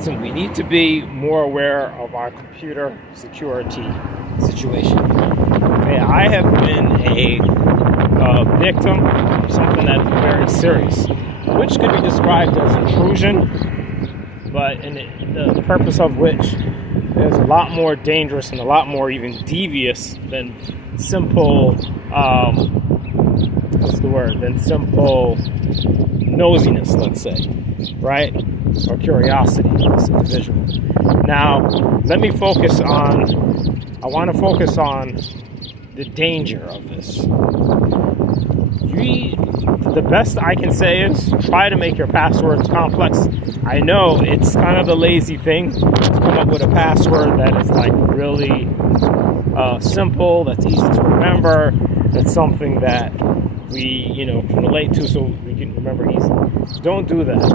Listen, we need to be more aware of our computer security situation. Okay, I have been a victim of something that is very serious, which could be described as intrusion, but in the purpose of which is a lot more dangerous and a lot more even devious than simple, simple nosiness, let's say, right? Or curiosity of this individual. Now, I want to focus on the danger of this. The best I can say is try to make your passwords complex. I know it's kind of the lazy thing to come up with a password that is like really simple, that's easy to remember, that's something that we can relate to so we can remember easily. Don't do that.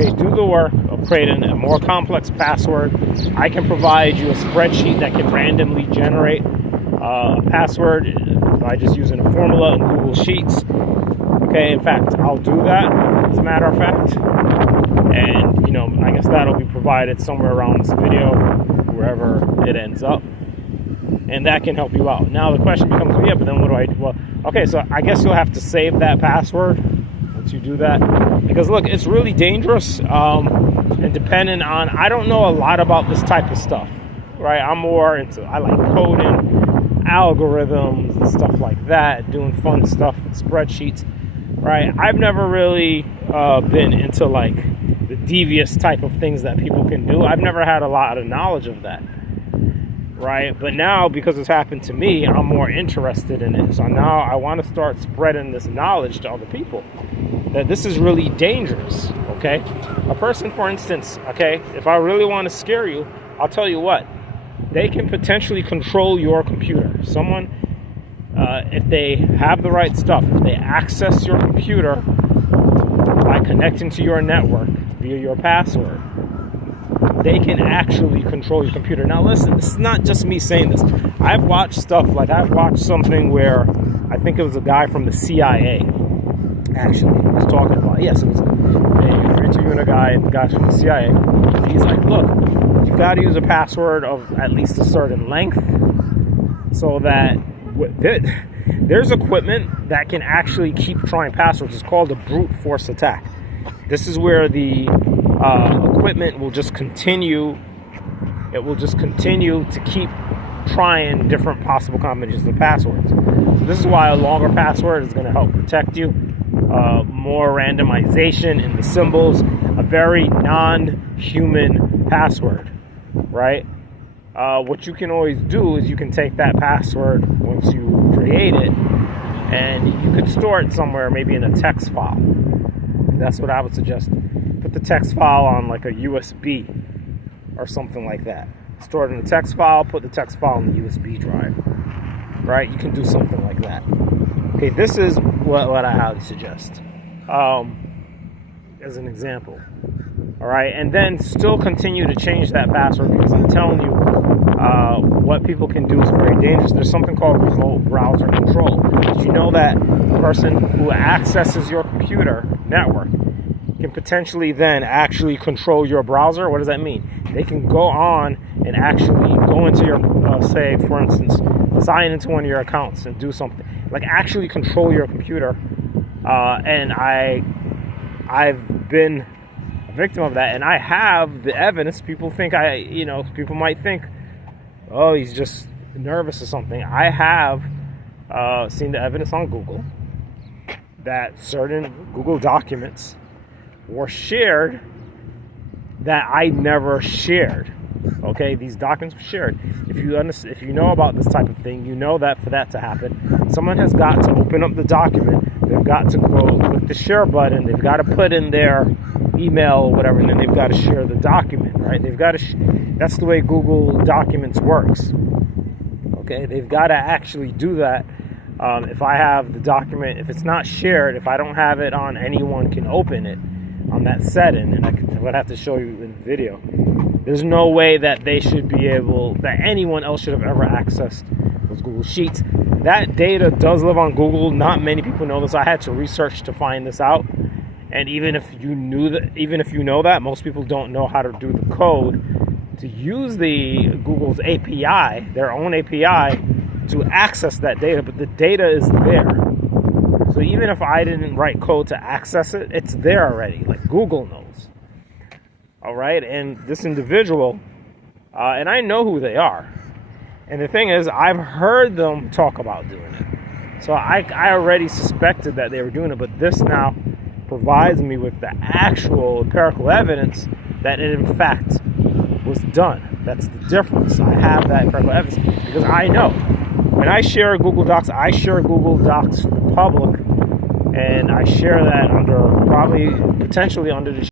Okay, do the work of creating a more complex password. I can provide you a spreadsheet that can randomly generate a password by just using a formula in Google Sheets. Okay, in fact, I'll do that, as a matter of fact. And, I guess that'll be provided somewhere around this video, wherever it ends up. And that can help you out. Now the question becomes, but then what do I do? Well, okay, so I guess you'll have to save that password once you do that. Because look, it's really dangerous. And depending on, I don't know a lot about this type of stuff, right? I like coding, algorithms and stuff like that, doing fun stuff with spreadsheets, right? I've never really been into like the devious type of things that people can do. I've never had a lot of knowledge of that, right? But now, because it's happened to me, I'm more interested in it. So now I want to start spreading this knowledge to other people that this is really dangerous, okay? A person, for instance, okay, if I really want to scare you, I'll tell you what, they can potentially control your computer. Someone, if they have the right stuff, if they access your computer by connecting to your network via your password, they can actually control your computer. Now listen, this is not just me saying this. I've watched something where I think it was a guy from the CIA actually was talking about. Yes, they were interviewing a guy from the CIA. He's like, look, you've got to use a password of at least a certain length so that there's equipment that can actually keep trying passwords. It's called a brute force attack. This is where the equipment will just continue. It will just continue to keep trying different possible combinations of passwords. So this is why a longer password is going to help protect you. More randomization in the symbols, a very non-human password, right? What you can always do is you can take that password once you create it and you could store it somewhere, maybe in a text file. That's what I would suggest. Put the text file on like a USB or something like that. Store it in a text file, put the text file in the USB drive, right? You can do something like that. Okay, this is what I would suggest as an example. All right, and then still continue to change that password, because I'm telling you, what people can do is very dangerous. There's something called remote browser control. Did you know that the person who accesses your computer network can potentially then actually control your browser? What does that mean? They can go on and actually go into your, say, for instance, sign into one of your accounts and do something, like actually control your computer. And I've been a victim of that, and I have the evidence. People might think, oh, he's just nervous or something. I have seen the evidence on Google that certain Google documents were shared that I never shared. Okay, these documents were shared. If you know about this type of thing, you know that for that to happen, someone has got to open up the document. They've got to go click the share button. They've got to put in their email or whatever, and then they've got to share the document, right? They've got to. That's the way Google Documents works. Okay, they've got to actually do that. If I have the document, if it's not shared, if I don't have it on, anyone can open it on that setting, and I would have to show you in the video. There's no way that that anyone else should have ever accessed those Google Sheets. That data does live on Google. Not many people know this. I had to research to find this out. And even if you know that, most people don't know how to do the code to use the Google's API, their own API, to access that data. But the data is there. So even if I didn't write code to access it, it's there already. Like Google knows. All right, and this individual, and I know who they are. And the thing is, I've heard them talk about doing it. So I already suspected that they were doing it, but this now provides me with the actual empirical evidence that it in fact was done. That's the difference. I have that empirical evidence because I know. When I share Google Docs, I share Google Docs to the public, and I share that potentially under the